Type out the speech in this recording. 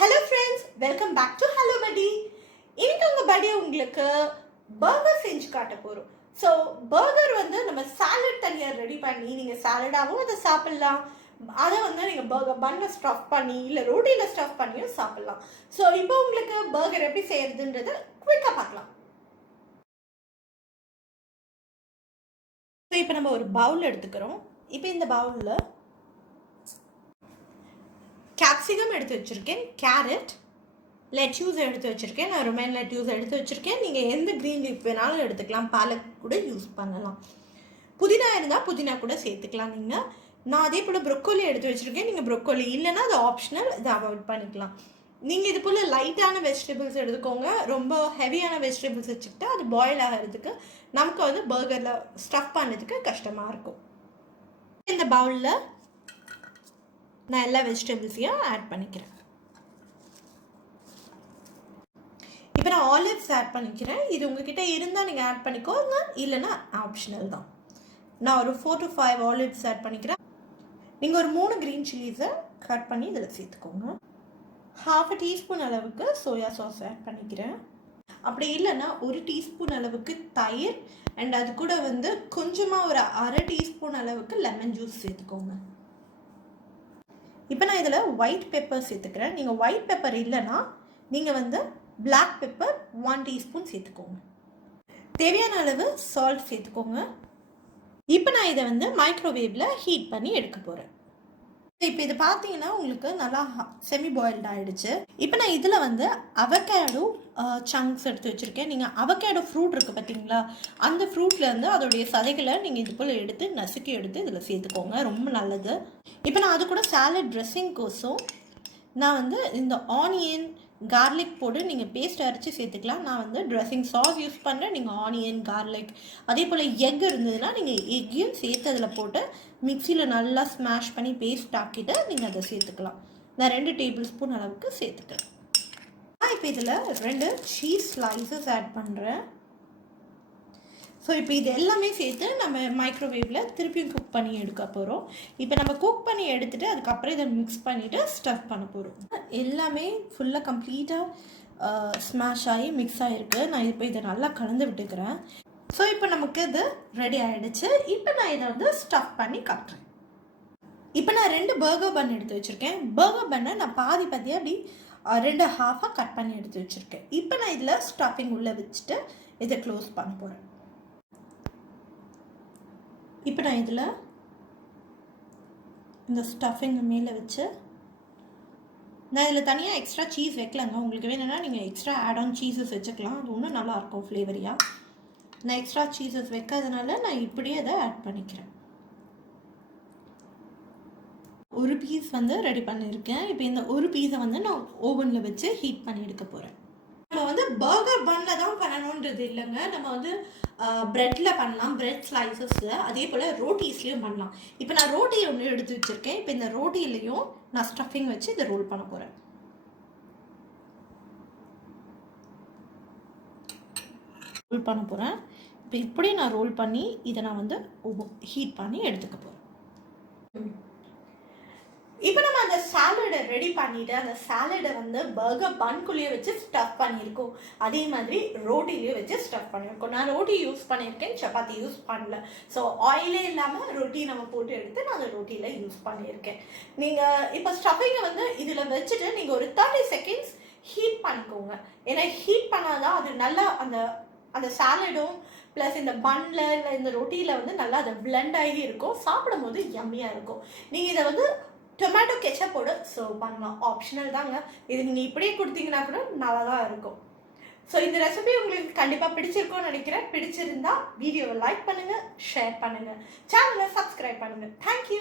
Hello friends, welcome back to Hello Buddy. இன்னைக்கு உங்க படி உங்களுக்கு பர்கர் செஞ்சு காட்ட போறோம். ஸோ பர்கர் வந்து நம்ம சாலட் தனியாக ரெடி பண்ணி நீங்கள் சாலடாகவும் அதை சாப்பிட்லாம். அதை வந்து நீங்கள் பர்கர் பன்னில் ஸ்டஃப் பண்ணி இல்லை ரோட்டியில் ஸ்டஃப் பண்ணியும் சாப்பிட்லாம். ஸோ இப்போ உங்களுக்கு பர்கர் எப்படி செய்யறதுன்றதை குயிக்காக பார்க்கலாம். ஸோ இப்போ நம்ம ஒரு பவுல் எடுத்துக்கிறோம். இப்போ இந்த பவுலில் கேப்சிகம் எடுத்து வச்சுருக்கேன், கேரட், லெட்யூஸ் எடுத்து வச்சுருக்கேன். நான் ரொமேன் லெட்யூஸ் எடுத்து வச்சுருக்கேன். நீங்கள் எந்த க்ரீன் லீஃப் வேணாலும் எடுத்துக்கலாம், பாலக் கூட யூஸ் பண்ணலாம். புதினா இருந்தால் புதினா கூட சேர்த்துக்கலாம் நீங்கள். நான் அதே போல் ப்ரொக்கோலி எடுத்து வச்சுருக்கேன். நீங்கள் ப்ரொக்கோலி இல்லைன்னா அது ஆப்ஷனல், இதை அவாய்ட் பண்ணிக்கலாம். நீங்கள் இது போல் லைட்டான வெஜிடபிள்ஸ் எடுத்துக்கோங்க. ரொம்ப ஹெவியான வெஜிடபிள்ஸ் வச்சுக்கிட்டு அது பாயில் ஆகிறதுக்கு நமக்கு வந்து பர்கரில் ஸ்டஃப் பண்ணுறதுக்கு கஷ்டமாக இருக்கும். இந்த பவுலில் நான் எல்லா வெஜிடபிள்ஸையும் ஆட் பண்ணிக்கிறேன். இப்போ நான் ஆலிவ்ஸ் ஆட் பண்ணிக்கிறேன். இது உங்ககிட்ட இருந்தால் நீங்கள் ஆட் பண்ணிக்கோங்க, இல்லைன்னா ஆப்ஷனல் தான். நான் ஒரு 4 to 5 ஆலிவ்ஸ் ஆட் பண்ணிக்கிறேன். நீங்கள் ஒரு 3 க்ரீன் சில்லிஸை கட் பண்ணி இதில் சேர்த்துக்கோங்க. 1/2 டீஸ்பூன் அளவுக்கு சோயா சாஸ் ஆட் பண்ணிக்கிறேன். அப்படி இல்லைன்னா 1 டீஸ்பூன் அளவுக்கு தயிர் அண்ட் அது கூட வந்து கொஞ்சமாக ஒரு 1/2 டீஸ்பூன் அளவுக்கு லெமன் ஜூஸ் சேர்த்துக்கோங்க. இப்போ நான் இதில் ஒயிட் பெப்பர் சேர்த்துக்கிறேன். நீங்கள் ஒயிட் பெப்பர் இல்லைன்னா நீங்கள் வந்து பிளாக் பெப்பர் 1 டீஸ்பூன் சேர்த்துக்கோங்க. தேவையான அளவு சால்ட் சேர்த்துக்கோங்க. இப்போ நான் இதை வந்து மைக்ரோவேவில் ஹீட் பண்ணி எடுக்க போகிறேன். இப்போ இது பார்த்தீங்கன்னா உங்களுக்கு நல்லா செமி பாயில்ட் ஆகிடுச்சு. இப்போ நான் இதில் வந்து அவகேடோ சங்க்ஸ் எடுத்து வச்சுருக்கேன். நீங்கள் அவகேடோ ஃப்ரூட் இருக்குது பார்த்தீங்களா, அந்த ஃப்ரூட்லேருந்து அதோடைய சதைகளை நீங்கள் இது போல் எடுத்து நசுக்கி எடுத்து இதில் சேர்த்துக்கோங்க, ரொம்ப நல்லது. இப்போ நான் அது கூட சாலட் ட்ரெஸ்ஸிங்கோசம் நான் வந்து இந்த ஆனியன் கார்லிக் போட்டு நீங்கள் பேஸ்ட் அரைச்சி சேர்த்துக்கலாம். நான் வந்து ட்ரெஸ்ஸிங் சாஸ் யூஸ் பண்ணுறேன். நீங்கள் ஆனியன் கார்லிக் அதே போல் எக் இருந்ததுன்னா நீங்கள் எக்கையும் சேர்த்து அதில் போட்டு மிக்சியில் நல்லா ஸ்மாஷ் பண்ணி பேஸ்ட் ஆக்கிட்டு நீங்கள் அதை சேர்த்துக்கலாம். நான் 2 டேபிள் ஸ்பூன் அளவுக்கு சேர்த்துக்கிறேன். நான் இப்போ இதில் 2 சீஸ் ஸ்லைசஸ் ஆட் பண்ணுறேன். ஸோ இப்போ இது எல்லாமே சேர்த்து நம்ம மைக்ரோவேவில் திருப்பியும் குக் பண்ணி எடுக்க போகிறோம். இப்போ நம்ம குக் பண்ணி எடுத்துகிட்டு அதுக்கப்புறம் இதை மிக்ஸ் பண்ணிவிட்டு ஸ்டஃப் பண்ண போகிறோம். எல்லாமே ஃபுல்லாக கம்ப்ளீட்டாக ஸ்மாஷ் ஆகி மிக்ஸ் ஆகிருக்கு. நான் இப்போ இதை நல்லா கலந்து விட்டுக்கிறேன். ஸோ இப்போ நமக்கு இது ரெடி ஆகிடுச்சு. இப்போ நான் இதை வந்து ஸ்டஃப் பண்ணி காட்டுறேன். இப்போ நான் 2 பர்கர் பன் எடுத்து வச்சுருக்கேன். பர்கர் பன்னை நான் பாதி அப்படி 2 ஹாஃபாக கட் பண்ணி எடுத்து வச்சுருக்கேன். இப்போ நான் இதில் ஸ்டஃபிங் உள்ளே வச்சுட்டு இதை க்ளோஸ் பண்ண போகிறேன். இப்போ நான் இதில் இந்த ஸ்டஃபிங் மேலே வச்சு நான் இதில் தனியாக எக்ஸ்ட்ரா சீஸ் வைக்கலாங்க. உங்களுக்கு வேணும்னா நீங்கள் எக்ஸ்ட்ரா ஆட் ஆன் சீஸஸ் வச்சுக்கலாம். அது ஒன்றும் நல்லாயிருக்கும் ஃப்ளேவரியாக. நான் எக்ஸ்ட்ரா சீஸஸ் வைக்காதனால நான் இப்படியே அதை ஆட் பண்ணிக்கிறேன். ஒரு பீஸ் வந்து ரெடி பண்ணியிருக்கேன். இப்போ இந்த ஒரு பீஸை வந்து நான் ஓவனில் வச்சு ஹீட் பண்ணி எடுக்க போகிறேன். நம்ம வந்து பர்கர் பன்னில் தான் பண்ணணுன்றது இல்லைங்க. நம்ம வந்து ப்ரெட்டில் பண்ணலாம், ப்ரெட் ஸ்லைசஸில், அதே போல் ரோட்டீஸ்லேயும் பண்ணலாம். இப்போ நான் ரோட்டி ஒன்று எடுத்து வச்சுருக்கேன். இப்போ இந்த ரோட்டிலையும் நான் ஸ்டஃபிங் வச்சு இதை ரோல் பண்ண போகிறேன். ரோல் பண்ண போகிறேன். இப்போ இப்படி நான் ரோல் பண்ணி இதை நான் வந்து ஹீட் பண்ணி எடுத்துக்க போகிறேன். இப்போ நம்ம அந்த சாலடை ரெடி பண்ணிவிட்டு அந்த சாலடை வந்து பர்கர் பன்குள்ளேயே வச்சு ஸ்டஃப் பண்ணியிருக்கோம். அதே மாதிரி ரோட்டிலையும் வச்சு ஸ்டஃப் பண்ணியிருக்கோம். நான் ரோட்டி யூஸ் பண்ணியிருக்கேன், சப்பாத்தி யூஸ் பண்ணல. ஸோ ஆயிலே இல்லாமல் ரொட்டி நம்ம போட்டு எடுத்து நான் அந்த ரொட்டியில் யூஸ் பண்ணியிருக்கேன். நீங்கள் இப்போ ஸ்டஃபிங்கை வந்து இதில் வச்சுட்டு நீங்கள் ஒரு 30 செகண்ட்ஸ் ஹீட் பண்ணிக்கோங்க. ஏன்னா ஹீட் பண்ணாதான் அது நல்லா அந்த சாலடும் ப்ளஸ் இந்த பன்னில் இல்லை இந்த ரொட்டியில் வந்து நல்லா அதை பிளெண்ட் ஆகி இருக்கும். சாப்பிடும் போது யம்மியாக இருக்கும். நீங்கள் இதை வந்து டொமேட்டோ கெச்சப்போடு சர்வ் பண்ணலாம், ஆப்ஷனல் தாங்க. இது நீங்கள் இப்படியே கொடுத்தீங்கன்னா கூட நல்லா தான் இருக்கும். ஸோ இந்த ரெசிபி உங்களுக்கு கண்டிப்பாக பிடிச்சிருக்கும்னு நினைக்கிறேன். பிடிச்சிருந்தா வீடியோவை லைக் பண்ணுங்கள், ஷேர் பண்ணுங்கள், சேனலை சப்ஸ்கிரைப் பண்ணுங்கள். தேங்க்யூ.